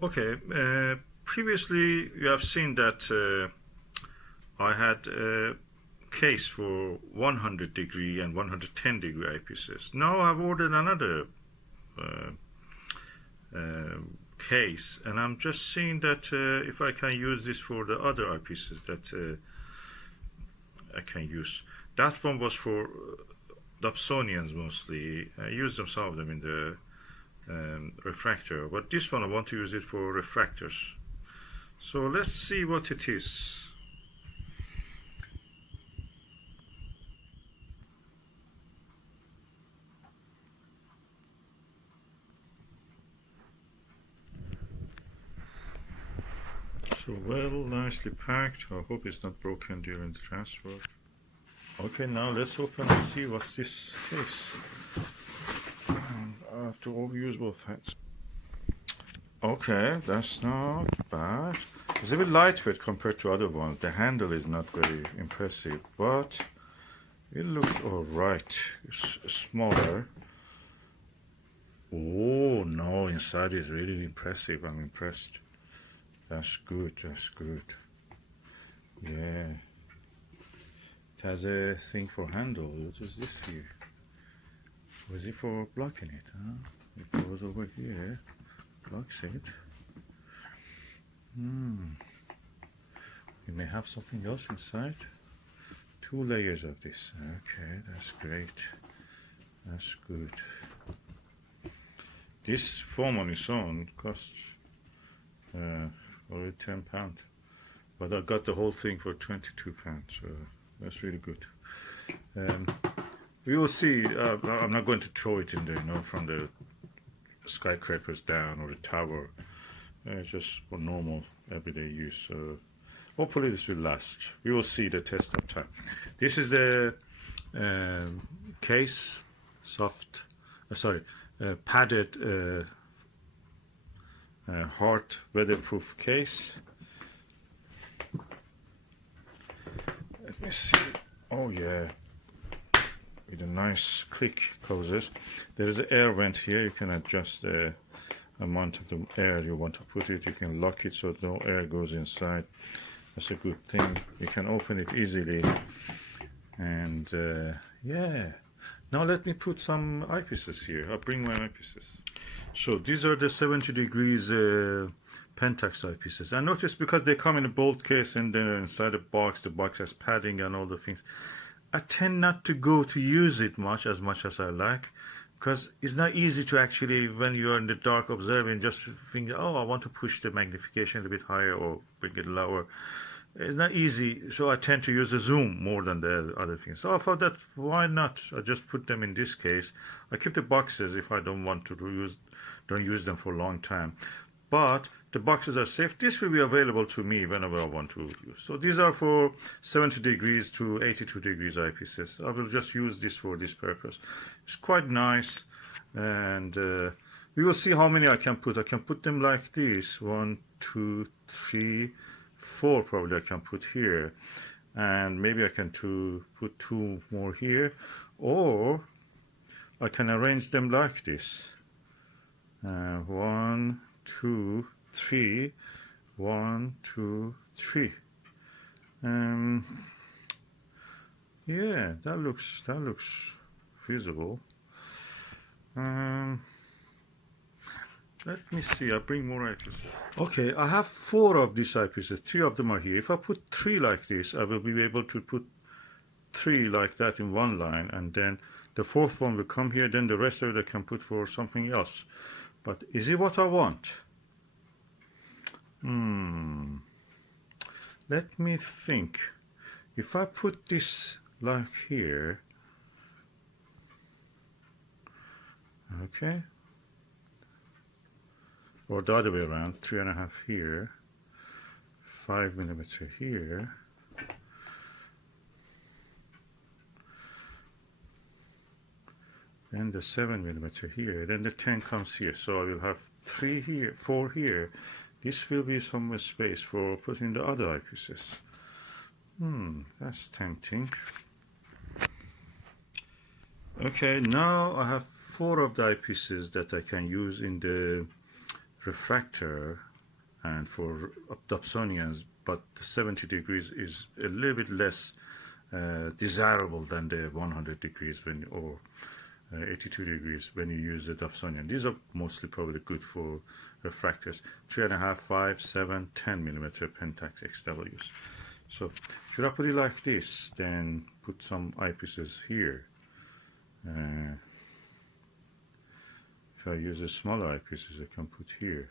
Okay, previously you have seen that I had a case for 100-degree and 110-degree eyepieces. Now I've ordered another uh, case, and I'm just seeing that if I can use this for the other eyepieces that I can use. That one was for Dobsonians mostly. I use some of them in the refractor, but this one I want to use it for refractors. So let's see what it is. So well, nicely packed. I hope it's not broken during the transfer. Okay, now let's open and see what's this case. I have to use both hands. Okay, that's not bad. It's a bit lightweight compared to other ones. The handle is not very impressive, but it looks alright. It's smaller. Oh no, inside is really impressive. I'm impressed. That's good, that's good. Yeah. It has a thing for handle. What is this here? Was it for blocking it? Huh? It goes over here, blocks it. We may have something else inside. 2 layers of this. Okay, that's great. That's good. This foam on its own costs only £10, but I got the whole thing for £22, so that's really good. We will see. I'm not going to throw it in there, from the skyscrapers down or the tower. Just for normal everyday use. So hopefully this will last. We will see the test of time. This is the case, padded hard weatherproof case. Let me see. Oh yeah, with a nice click closes. There is an air vent here. You can adjust the amount of the air you want to put it. You can lock it so no air goes inside. That's a good thing. You can open it easily. And yeah, now let me put some eyepieces here. I'll bring my eyepieces. So these are the 70 degrees Pentax eyepieces. I noticed because they come in a bolt case and they're inside the box has padding and all the things. I tend not to go to use it as much as I like, because it's not easy to actually, when you're in the dark observing, just think, oh, I want to push the magnification a bit higher or bring it lower. It's not easy, so I tend to use the zoom more than the other things. So I thought that why not? I just put them in this case. I keep the boxes if I don't want to don't use them for a long time. But the boxes are safe. This will be available to me whenever I want to use. So these are for 70 degrees to 82 degrees eyepieces. I will just use this for this purpose. It's quite nice, and we will see how many I can put. I can put them like this. 1, 2, 3, 4 probably I can put here, and maybe I can put 2 more here, or I can arrange them like this. 1, 2, 3, 1, 2, 3. Yeah, that looks feasible. Let me see. I'll bring more eyepieces. Okay, I have 4 of these eyepieces. 3 of them are here. If I put 3 like this, I will be able to put 3 like that in one line, and then the 4th one will come here. Then the rest of it I can put for something else. But is it what I want? Let me think. If I put this like here, okay, or the other way around, 3.5 here, 5mm here, and the 7mm here, then the 10 comes here, so I will have 3 here, 4 here. This will be some space for putting the other eyepieces. That's tempting. Okay, now I have 4 of the eyepieces that I can use in the refractor and for Dobsonians, but the 70 degrees is a little bit less desirable than the 100 degrees when, or 82 degrees when you use the Dobsonian. These are mostly probably good for refractors. 3.5, 5, 7, 10 millimeter Pentax XWs. So should I put it like this, then put some eyepieces here? If I use a smaller eyepieces, I can put here.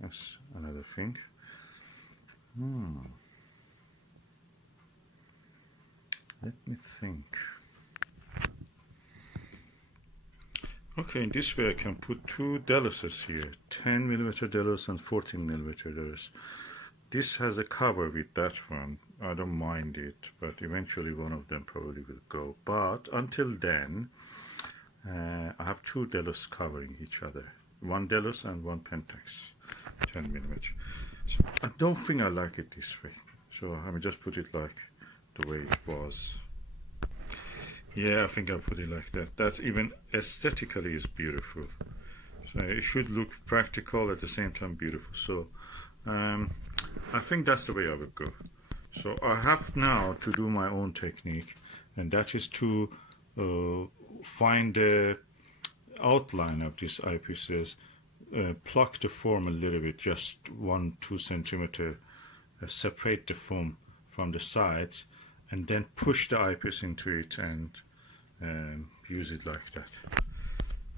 That's another thing. Let me think. Okay, in this way I can put two Deloses here, 10 millimeter Delos and 14 millimeter Delos. This has a cover with that one. I don't mind it, but eventually one of them probably will go. But until then, I have two Delos covering each other. One Delos and one Pentax, 10 millimeter. So I don't think I like it this way. So I will just put it like the way it was. Yeah, I think I'll put it like that. That's even aesthetically is beautiful. So it should look practical at the same time beautiful. So I think that's the way I would go. So I have now to do my own technique, and that is to find the outline of these eyepieces, pluck the foam a little bit, just 1-2 centimeter, separate the foam from the sides, and then push the eyepiece into it and use it like that.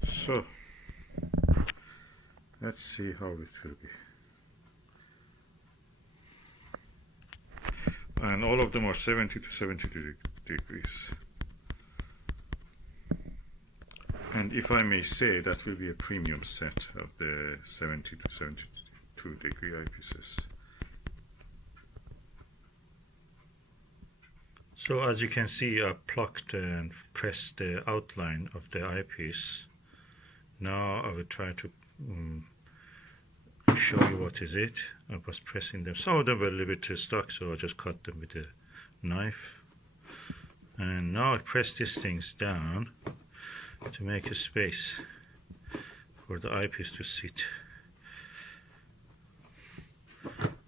So let's see how it will be. And all of them are 70 to 72 degrees. And if I may say, that will be a premium set of the 70 to 72 degree eyepieces. So as you can see, I plucked and pressed the outline of the eyepiece. Now I will try to show you what is it. I was pressing them. Some of them were a little bit too stuck, so I just cut them with a knife. And now I press these things down to make a space for the eyepiece to sit.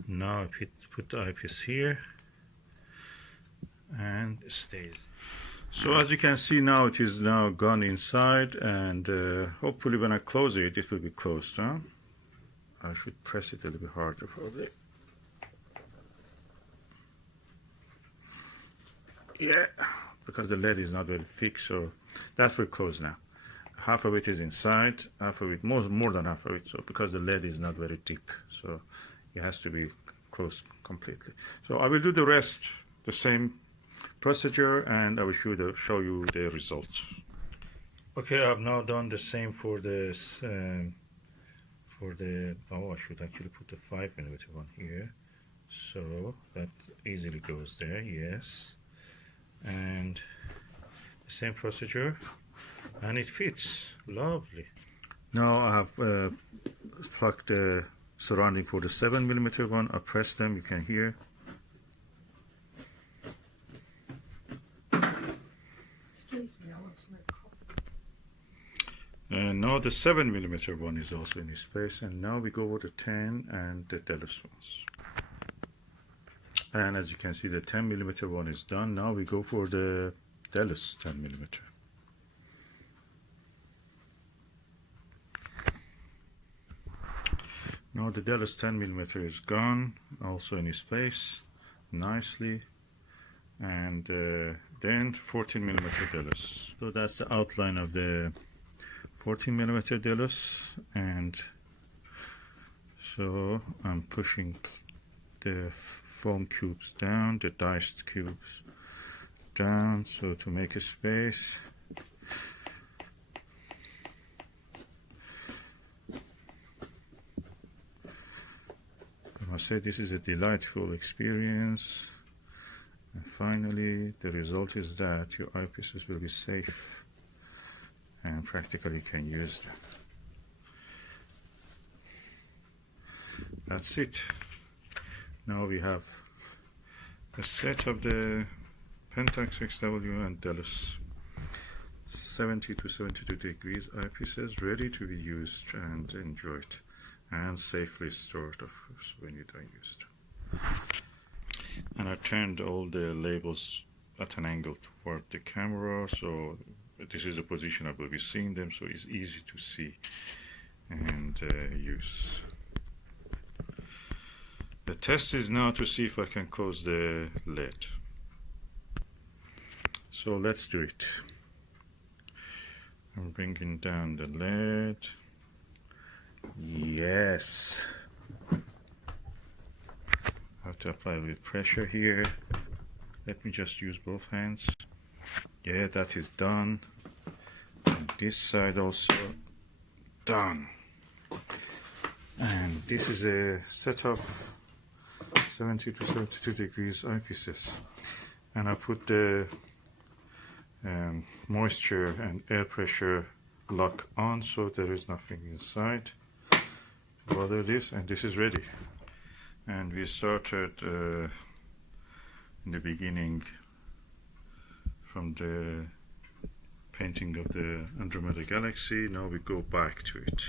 Now I put the eyepiece here, and it stays. So as you can see now, it is now gone inside, and hopefully when I close it, it will be closed. Huh? I should press it a little bit harder probably. Yeah, because the lead is not very thick, so that will close now. Half of it is inside, half of it, more than half of it, so because the lead is not very deep, so it has to be closed completely. So I will do the rest, the same procedure, and I will show you the results. Okay, I've now done the same for this oh, I should actually put the 5 millimeter one here, so that easily goes there. Yes, and the same procedure, and it fits lovely. Now I have plugged the surrounding for the 7 millimeter one. I press them, you can hear. And now the 7 millimeter one is also in its place, and now we go over the 10 and the Delos ones. And as you can see, the 10 millimeter one is done. Now we go for the Delos 10 millimeter. Now the Delos 10 millimeter is gone, also in its place nicely, and then 14 millimeter Delos. So that's the outline of the 14 millimeter Delos, and so I'm pushing the foam cubes down, the diced cubes down, so to make a space. I must say this is a delightful experience, and finally the result is that your eyepieces will be safe and practically can use them. That's it. Now we have a set of the Pentax XW and Delos 70 to 72 degrees eyepieces ready to be used and enjoyed. and safely stored, of course, when you don't use it. And I turned all the labels at an angle toward the camera, so this is the position I will be seeing them, so it's easy to see and use. The test is now to see if I can close the lid. So let's do it. I'm bringing down the lid. Yes. I have to apply a little pressure here. Let me just use both hands. Yeah, that is done. And this side also done. And this is a set of 70 to 72 degrees eyepieces. And I put the moisture and air pressure lock on, so there is nothing inside to bother this, and this is ready. And we started in the beginning from the painting of the Andromeda galaxy. Now we go back to it.